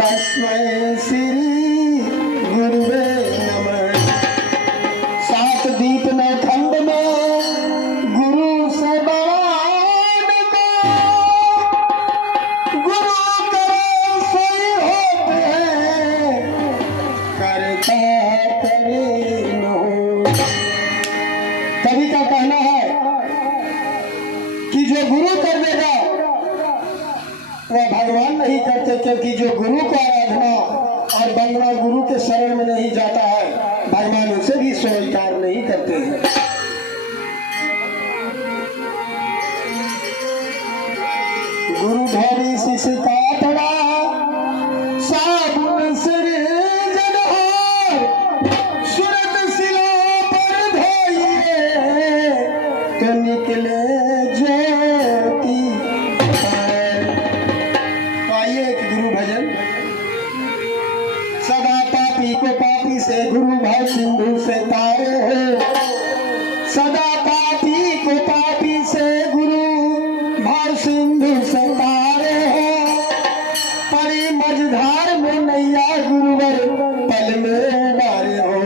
तस्मै श्री गुरुवे नमः। सात दीप में खंड में गुरु से बयान को, गुरु करे सोई होते हैं, करता करे न हो। कवि का कहना है कि जो गुरु कर देगा वह भगवान नहीं करते, क्योंकि जो गुरु को आराधना और वंदना गुरु के शरण में नहीं जाता है, भगवान उसे भी स्वीकार नहीं करते हैं। गुरु धोरी शिष्य काटड़ा, साबुन सिर जनहार, सूरत सिला पर धोइए तो निकले ज्योति। सदा पापी को पापी से गुरु भाव सिंधु से तारे हो, सदा पापी को पापी से गुरु भाव सिंधु से तारे हो। परी मझधार में नैया गुरुवर पल में डारे हो।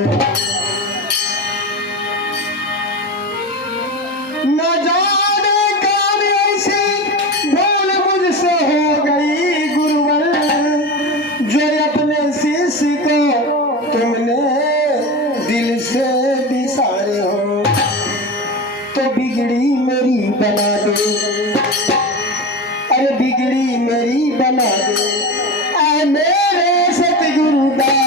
न जाने कौन ऐसी भूल मुझसे हो गई गुरुवर, जो अपने शिष्य को तुमने दिल से बिसारे हो। तो बिगड़ी मेरी बना दो, अरे बिगड़ी मेरी बना दो, ऐ मेरे सतगुरु दाता।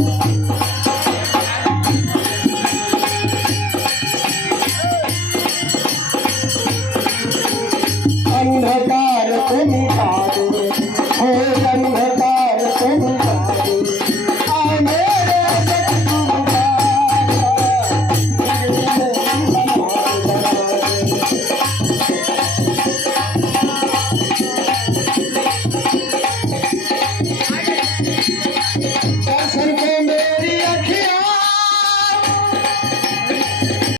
है